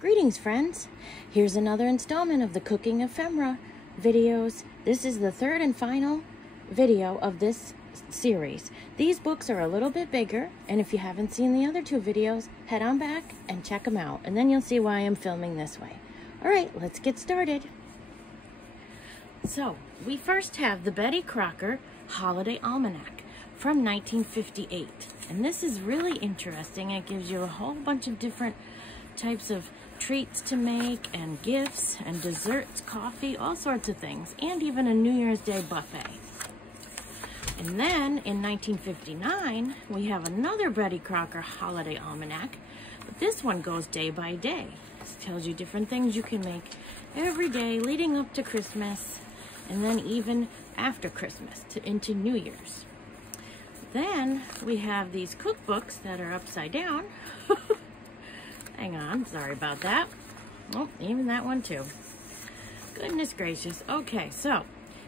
Greetings, friends. Here's another installment of the Cooking Ephemera videos. This is the third and final video of this series. These books are a little bit bigger, and if you haven't seen the other two videos, head on back and check them out, and then you'll see why I'm filming this way. All right, let's get started. So, we first have the Betty Crocker Holiday Almanac from 1958. And this is really interesting. It gives you a whole bunch of different types of treats to make, and gifts, and desserts, coffee, all sorts of things, and even a New Year's Day buffet. And then, in 1959, we have another Betty Crocker Holiday Almanac, but this one goes day by day. This tells you different things you can make every day leading up to Christmas, and then even after Christmas into New Year's. Then we have these cookbooks that are upside down. Hang on, sorry about that. Oh, even that one too. Goodness gracious. Okay, so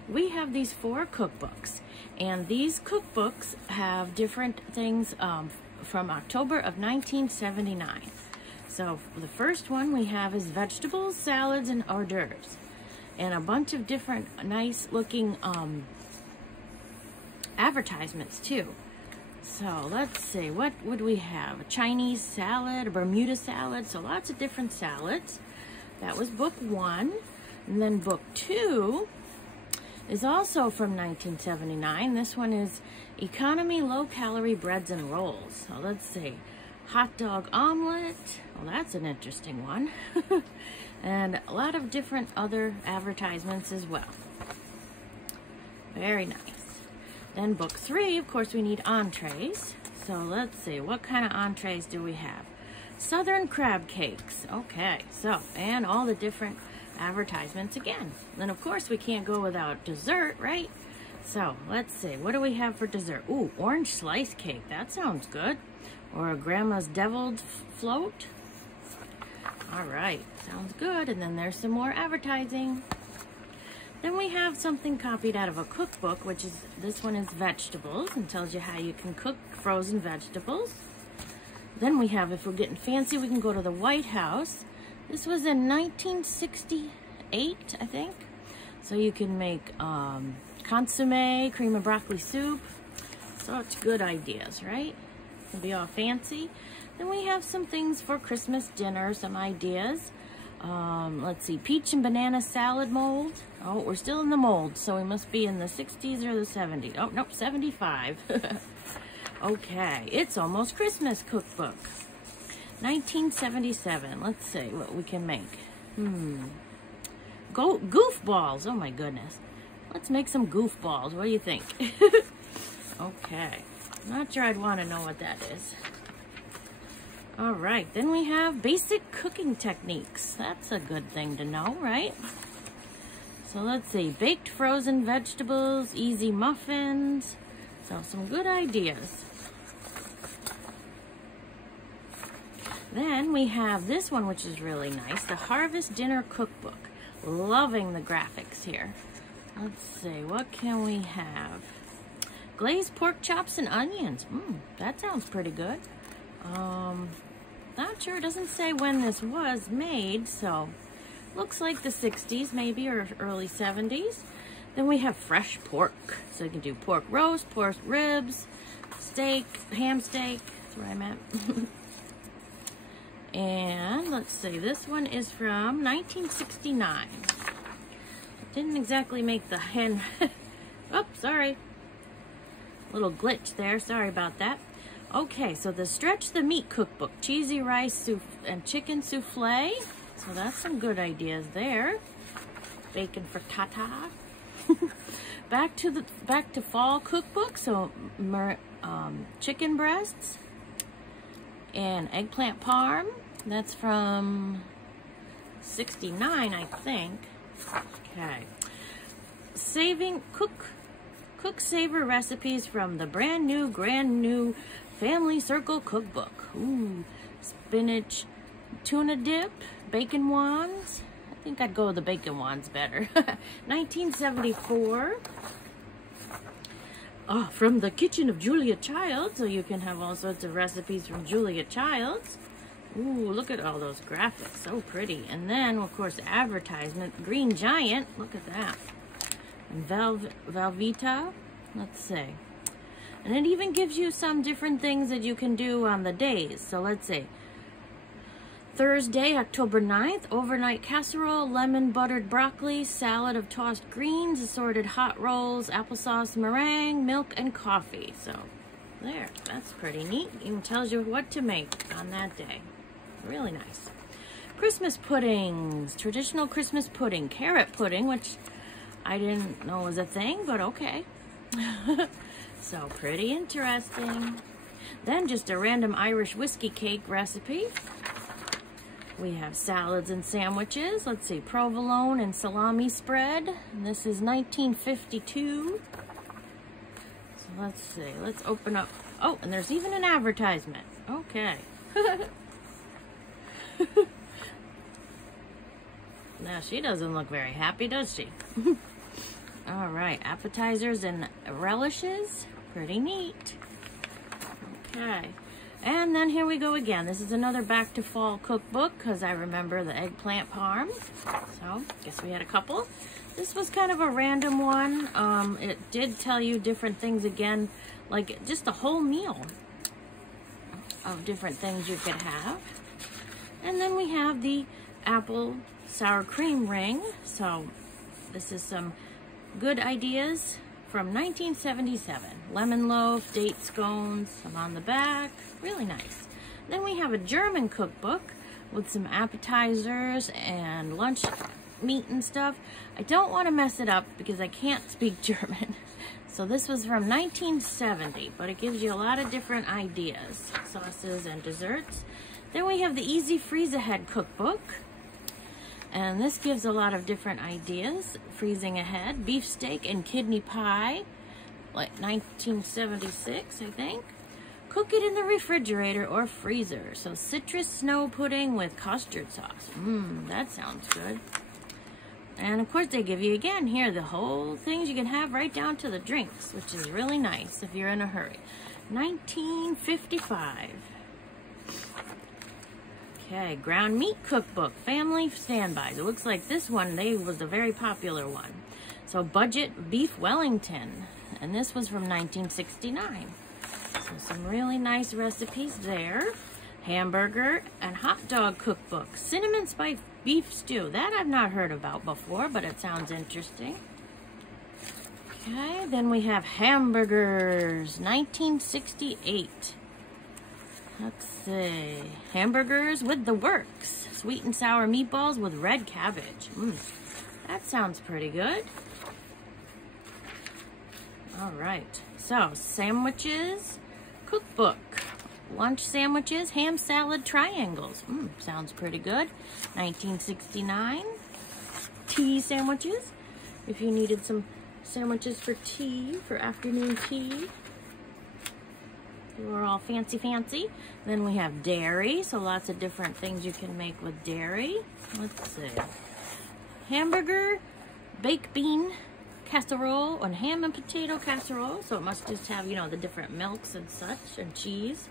we have these 4 cookbooks, and these cookbooks have different things from October of 1979. So the first one we have is vegetables, salads, and hors d'oeuvres, and a bunch of different nice looking advertisements too. So let's see, what would we have? A Chinese salad, a Bermuda salad, so lots of different salads. That was book 1. And then book 2 is also from 1979. This one is economy low-calorie breads and rolls. So let's see, hot dog omelet. Well, that's an interesting one. And a lot of different other advertisements as well. Very nice. Then book 3, of course, we need entrees. So let's see, what kind of entrees do we have? Southern crab cakes. Okay, so, and all the different advertisements again. Then, of course, we can't go without dessert, right? So, let's see, what do we have for dessert? Ooh, orange slice cake. That sounds good. Or a grandma's deviled float. All right, sounds good. And then there's some more advertising. Then we have something copied out of a cookbook, which is, this one is vegetables, and tells you how you can cook frozen vegetables. Then we have, if we're getting fancy, we can go to the White House. This was in 1968, I think. So you can make consomme, cream of broccoli soup. Such good ideas, right? It'll be all fancy. Then we have some things for Christmas dinner, some ideas. Let's see, peach and banana salad mold. Oh, we're still in the mold, so we must be in the 60s or the 70s. Oh, nope, 75. Okay, It's Almost Christmas cookbook. 1977. Let's see what we can make. Goofballs. Oh my goodness. Let's make some goofballs. What do you think? Okay. Not sure I'd want to know what that is. All right, then we have basic cooking techniques. That's a good thing to know, right? So let's see, baked frozen vegetables, easy muffins. So some good ideas. Then we have this one, which is really nice, the Harvest Dinner Cookbook. Loving the graphics here. Let's see, what can we have? Glazed pork chops and onions. That sounds pretty good. Not sure, it doesn't say when this was made, so looks like the 60s maybe, or early 70s. Then we have fresh pork. So you can do pork roast, pork ribs, steak, ham steak. That's where I'm at. And let's see, this one is from 1969. Didn't exactly make the hen. Oh, sorry. Little glitch there, sorry about that. Okay, so the Stretch the Meat Cookbook, cheesy rice and chicken souffle. So that's some good ideas there. Bacon frittata. Back to fall cookbook. So chicken breasts and eggplant parm. That's from 69, I think. Okay. Cook Saver recipes from the brand new Family Circle Cookbook. Ooh, spinach, tuna dip, bacon wands. I think I'd go with the bacon wands better. 1974. Oh, from the kitchen of Julia Childs, so you can have all sorts of recipes from Julia Childs. Ooh, look at all those graphics. So pretty. And then, of course, advertisement. Green Giant. Look at that. And Velveeta. Let's see. And it even gives you some different things that you can do on the days. So let's see. Thursday, October 9th, overnight casserole, lemon buttered broccoli, salad of tossed greens, assorted hot rolls, applesauce, meringue, milk, and coffee. So there, that's pretty neat. Even tells you what to make on that day. Really nice. Christmas puddings, traditional Christmas pudding, carrot pudding, which I didn't know was a thing, but okay. So pretty interesting. Then just a random Irish whiskey cake recipe. We have salads and sandwiches. Let's see, provolone and salami spread. And this is 1952. So let's see, let's open up. Oh, and there's even an advertisement. Okay. Now she doesn't look very happy, does she? All right, appetizers and relishes. Pretty neat. Okay. And then here we go again. This is another back to fall cookbook because I remember the eggplant parm. So, guess we had a couple. This was kind of a random one. It did tell you different things again, like just a whole meal of different things you could have. And then we have the apple sour cream ring. So, this is some good ideas from 1977. Lemon loaf, date scones, some on the back. Really nice. Then we have a German cookbook with some appetizers and lunch meat and stuff. I don't want to mess it up because I can't speak German. So this was from 1970, but it gives you a lot of different ideas, sauces and desserts. Then we have the Easy Freeze Ahead cookbook. And this gives a lot of different ideas. Freezing ahead, beefsteak and kidney pie, like 1976, I think. Cook it in the refrigerator or freezer. So citrus snow pudding with custard sauce. That sounds good. And of course they give you again here the whole things you can have right down to the drinks, which is really nice if you're in a hurry. 1955. Okay, ground meat cookbook, family standbys. It looks like this one, was a very popular one. So budget beef Wellington, and this was from 1969. So some really nice recipes there. Hamburger and hot dog cookbook, cinnamon spice beef stew. That I've not heard about before, but it sounds interesting. Okay, then we have hamburgers, 1968. Let's see. Hamburgers with the works. Sweet and sour meatballs with red cabbage. That sounds pretty good. All right. So, sandwiches, cookbook. Lunch sandwiches, ham salad triangles. Sounds pretty good. 1969. Tea sandwiches. If you needed some sandwiches for tea, for afternoon tea. We're all fancy. Then we have dairy, so lots of different things you can make with dairy. Let's see. Hamburger, baked bean casserole, and ham and potato casserole. So it must just have, you know, the different milks and such, and cheese.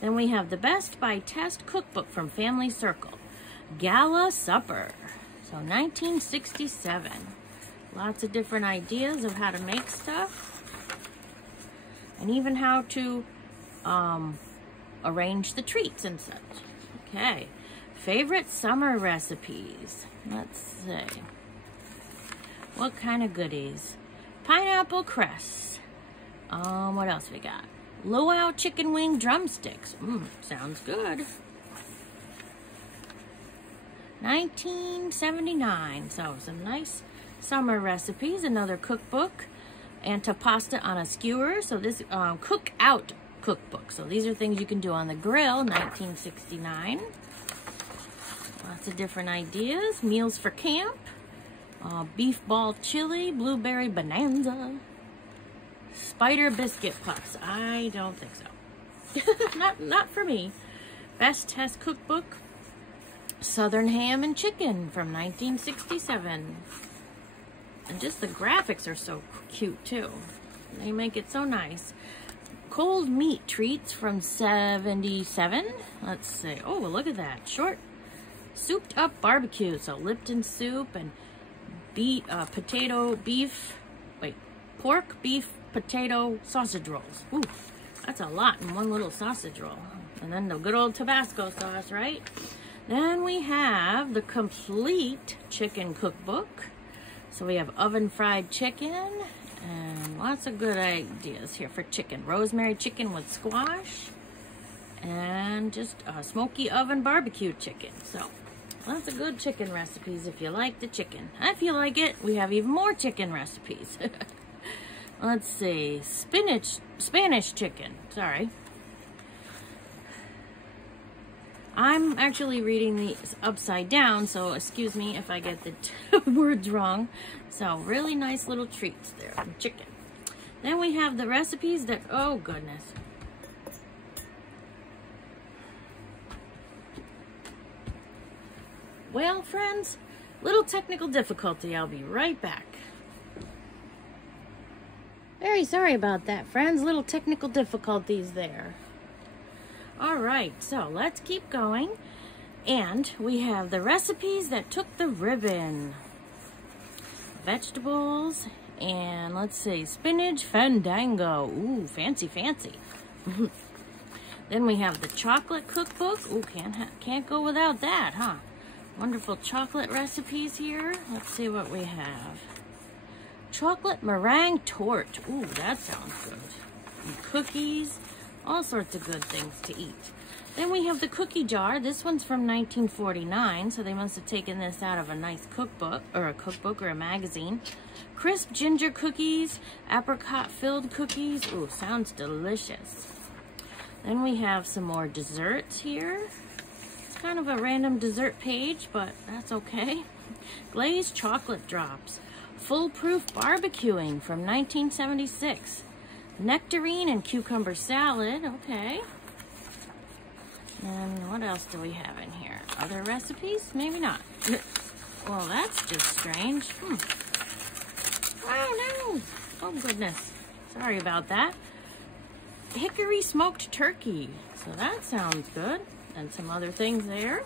Then we have the Best by Test cookbook from Family Circle. Gala Supper. So 1967. Lots of different ideas of how to make stuff. And even how to arrange the treats and such. Okay, favorite summer recipes. Let's see. What kind of goodies? Pineapple cress. What else we got? Luau chicken wing drumsticks. Sounds good. 1979. So some nice summer recipes. Another cookbook. Antipasta on a skewer. So this cook out cookbook. So these are things you can do on the grill. 1969. Lots of different ideas. Meals for camp. Beef ball chili. Blueberry bonanza. Spider biscuit puffs. I don't think so. not for me. Best Test cookbook. Southern ham and chicken from 1967. And just the graphics are so cute too. They make it so nice. cold meat treats from 77. Let's see. Oh, look at that. Short, souped up barbecue. So Lipton soup and pork, beef, potato, sausage rolls. Ooh, that's a lot in one little sausage roll. And then the good old Tabasco sauce, right? Then we have the complete chicken cookbook. So we have oven fried chicken and lots of good ideas here for chicken. Rosemary chicken with squash and just smoky oven barbecue chicken. So lots of good chicken recipes if you like the chicken. If you like it, we have even more chicken recipes. Let's see, Spanish chicken, sorry. I'm actually reading these upside down, so excuse me if I get the words wrong. So really nice little treats there from chicken. Then we have the recipes that, oh goodness. Well, friends, little technical difficulty. I'll be right back. Very sorry about that, friends. Little technical difficulties there. All right, so let's keep going. And we have the recipes that took the ribbon. Vegetables, and let's see, spinach fandango. Ooh, fancy, fancy. Then we have the chocolate cookbook. Ooh, can't go without that, huh? Wonderful chocolate recipes here. Let's see what we have. Chocolate meringue torte. Ooh, that sounds good. And cookies. All sorts of good things to eat. Then we have the cookie jar. This one's from 1949, so they must have taken this out of a nice cookbook, or a magazine. Crisp ginger cookies, apricot-filled cookies. Ooh, sounds delicious. Then we have some more desserts here. It's kind of a random dessert page, but that's okay. Glazed chocolate drops. Foolproof barbecuing from 1976. Nectarine and cucumber salad, okay. And what else do we have in here? Other recipes? Maybe not. Well, that's just strange. Oh no! Oh goodness. Sorry about that. Hickory smoked turkey. So that sounds good. And some other things there.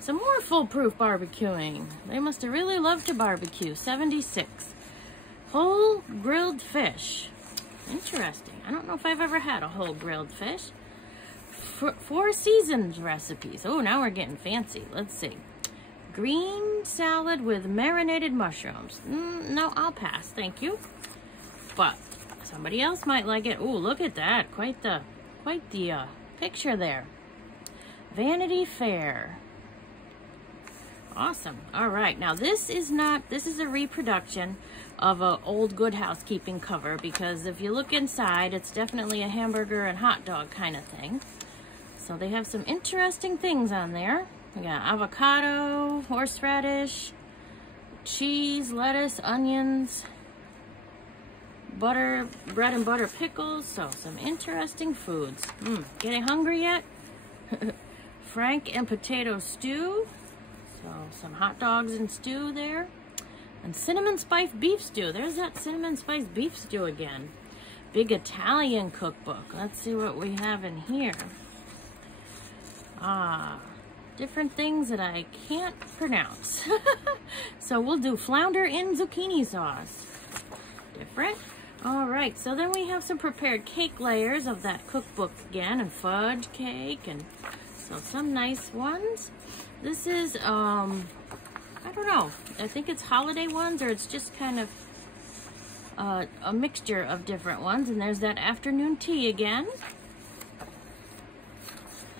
Some more foolproof barbecuing. They must have really loved to barbecue. 76. Whole grilled fish. Interesting. I don't know if I've ever had a whole grilled fish. Four Seasons recipes. Oh, now we're getting fancy. Let's see. Green salad with marinated mushrooms. No, I'll pass. Thank you. But somebody else might like it. Oh, look at that. Quite the picture there. Vanity Fair. Awesome. All right. Now this is a reproduction of an old Good Housekeeping cover, because if you look inside, it's definitely a hamburger and hot dog kind of thing. So they have some interesting things on there. We got avocado, horseradish, cheese, lettuce, onions, butter, bread and butter pickles. So some interesting foods. Getting hungry yet? Frank and potato stew. So some hot dogs and stew there. And cinnamon spice beef stew. There's that cinnamon spice beef stew again. Big Italian cookbook. Let's see what we have in here. Different things that I can't pronounce. So we'll do flounder in zucchini sauce. Different. All right, so then we have some prepared cake layers of that cookbook again, and fudge cake, and so some nice ones. This is, I don't know, I think it's holiday ones, or it's just kind of a mixture of different ones. And there's that afternoon tea again.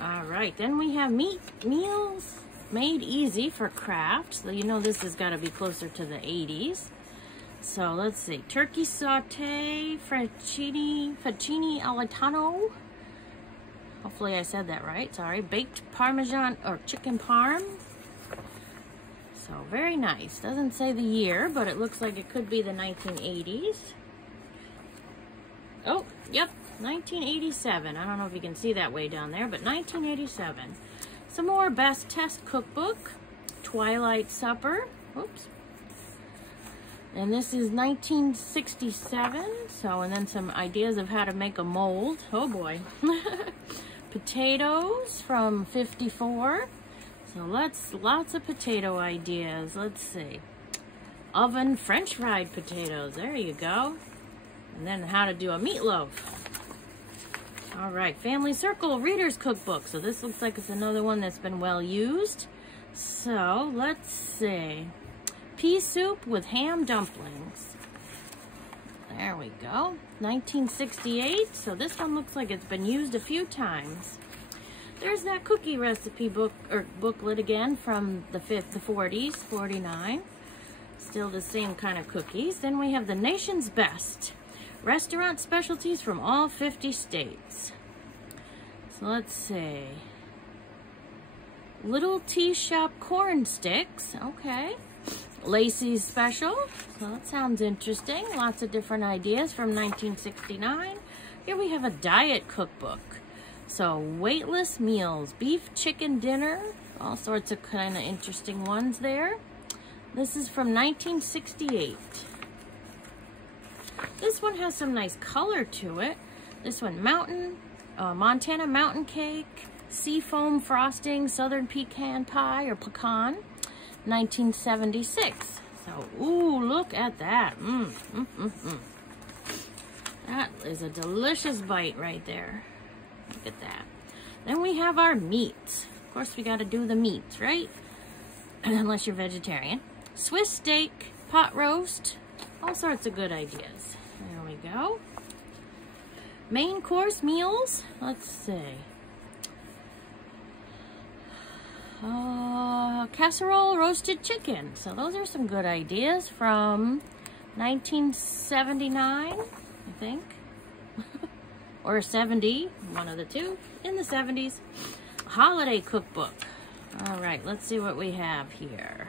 All right, then we have meals made easy for craft. So you know this has got to be closer to the 80s. So let's see, turkey saute, fettuccine allatano. Hopefully I said that right, sorry. Baked Parmesan or chicken parm. So very nice. Doesn't say the year, but it looks like it could be the 1980s. Oh, yep, 1987. I don't know if you can see that way down there, but 1987. Some more Best Test Cookbook. Twilight Supper. Oops. And this is 1967. So, and then some ideas of how to make a mold. Oh boy. Potatoes from 54. So lots of potato ideas. Let's see. Oven French fried potatoes. There you go. And then how to do a meatloaf. All right, Family Circle Reader's Cookbook. So this looks like it's another one that's been well used. So let's see. Pea soup with ham dumplings. There we go. 1968. So this one looks like it's been used a few times. There's that cookie recipe book or booklet again from the 40s, 49. Still the same kind of cookies. Then we have the Nation's Best restaurant specialties from all 50 states. So let's see. Little Tea Shop corn sticks. Okay. Lacey's special. So that sounds interesting. Lots of different ideas from 1969. Here we have a diet cookbook. So weightless meals, beef chicken dinner, all sorts of kind of interesting ones there. This is from 1968. This one has some nice color to it. This one, Montana mountain cake, seafoam frosting, southern pecan pie or pecan, 1976. So, ooh, look at that. That is a delicious bite right there. Look at that. Then we have our meats. Of course, we got to do the meats, right? Unless you're vegetarian. Swiss steak, pot roast, all sorts of good ideas. There we go. Main course meals. Let's see. Casserole roasted chicken. So those are some good ideas from 1979, I think. Or 70, one of the two, in the 70s. Holiday cookbook. All right, let's see what we have here.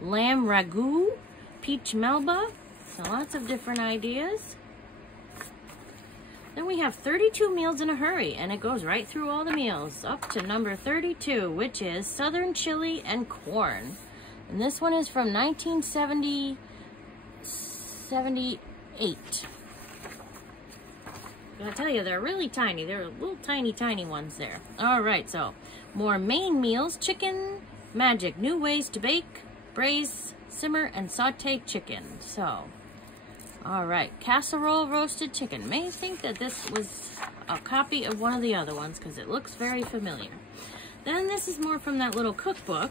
Lamb ragu, peach melba. So lots of different ideas. Then we have 32 meals in a hurry, and it goes right through all the meals, up to number 32, which is Southern chili and corn. And this one is from 1978. I tell you, they're really tiny. They're little tiny ones there. All right, so more main meals. Chicken magic. New ways to bake, braise, simmer, and saute chicken. So, all right. Casserole roasted chicken. May think that this was a copy of one of the other ones because it looks very familiar. Then this is more from that little cookbook.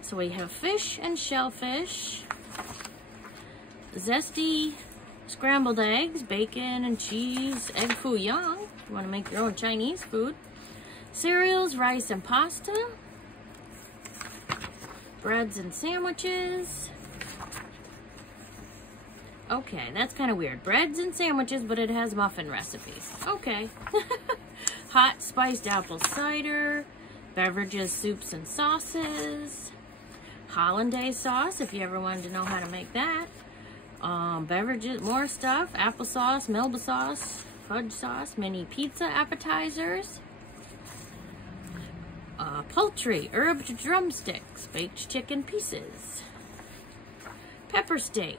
So we have fish and shellfish. Zesty scrambled eggs, bacon and cheese, egg foo young. You want to make your own Chinese food. Cereals, rice and pasta. Breads and sandwiches. Okay, that's kind of weird. Breads and sandwiches, but it has muffin recipes. Okay. Hot spiced apple cider. Beverages, soups and sauces. Hollandaise sauce, if you ever wanted to know how to make that. Beverages, more stuff, applesauce, Melba sauce, fudge sauce, mini pizza appetizers, poultry, herbed drumsticks, baked chicken pieces, pepper steak.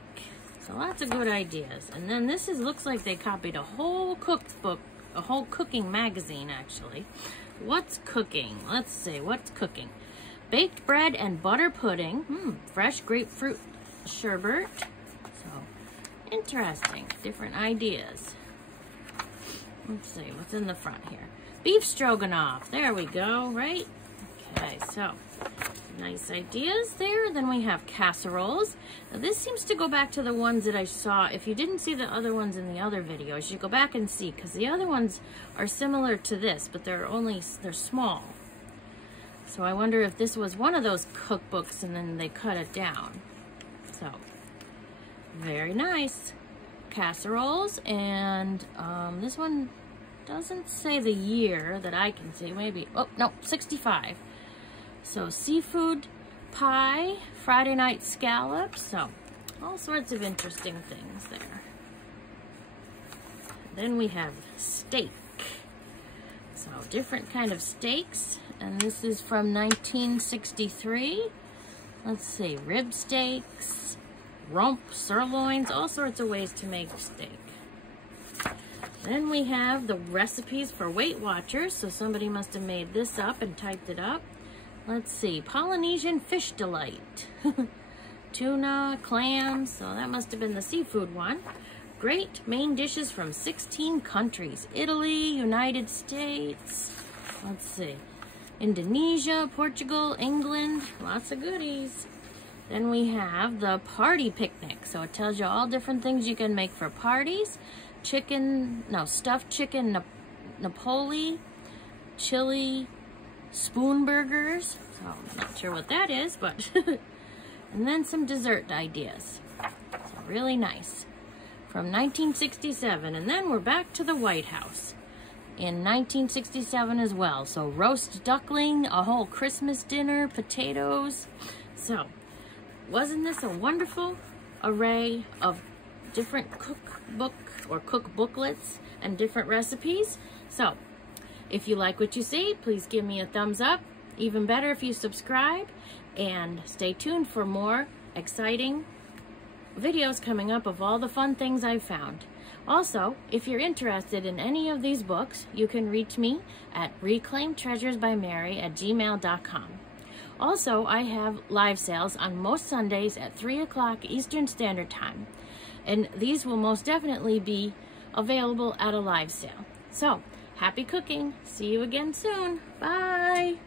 So lots of good ideas. And then this looks like they copied a whole cookbook, a whole cooking magazine actually. What's cooking? Let's see, what's cooking? Baked bread and butter pudding, fresh grapefruit sherbet. Interesting. Different ideas. Let's see what's in the front here. Beef stroganoff. There we go, right? Okay, so nice ideas there. Then we have casseroles. Now this seems to go back to the ones that I saw. If you didn't see the other ones in the other video, you should go back and see because the other ones are similar to this, but they're small. So I wonder if this was one of those cookbooks and then they cut it down. So very nice. Casseroles, and this one doesn't say the year that I can see. Maybe, oh no, 65. So seafood pie, Friday night scallops. So all sorts of interesting things there. Then we have steak. So different kind of steaks, and this is from 1963. Let's see, rib steaks, rump, sirloins, all sorts of ways to make steak. Then we have the recipes for Weight Watchers. So somebody must have made this up and typed it up. Let's see, Polynesian Fish Delight. Tuna, clams, so that must have been the seafood one. Great main dishes from 16 countries. Italy, United States, let's see, Indonesia, Portugal, England, lots of goodies. Then we have the party picnic. So it tells you all different things you can make for parties. Stuffed chicken Napoli, chili spoon burgers. So I'm not sure what that is, but and then some dessert ideas. So really nice. From 1967, and then we're back to the White House in 1967 as well. So roast duckling, a whole Christmas dinner, potatoes. So wasn't this a wonderful array of different cookbook or cookbooklets and different recipes? So if you like what you see, please give me a thumbs up. Even better if you subscribe, and stay tuned for more exciting videos coming up of all the fun things I've found. Also, if you're interested in any of these books, you can reach me at reclaimtreasuresbymary@gmail.com. Also, I have live sales on most Sundays at 3 o'clock Eastern Standard Time, and these will most definitely be available at a live sale. So, happy cooking. See you again soon. Bye.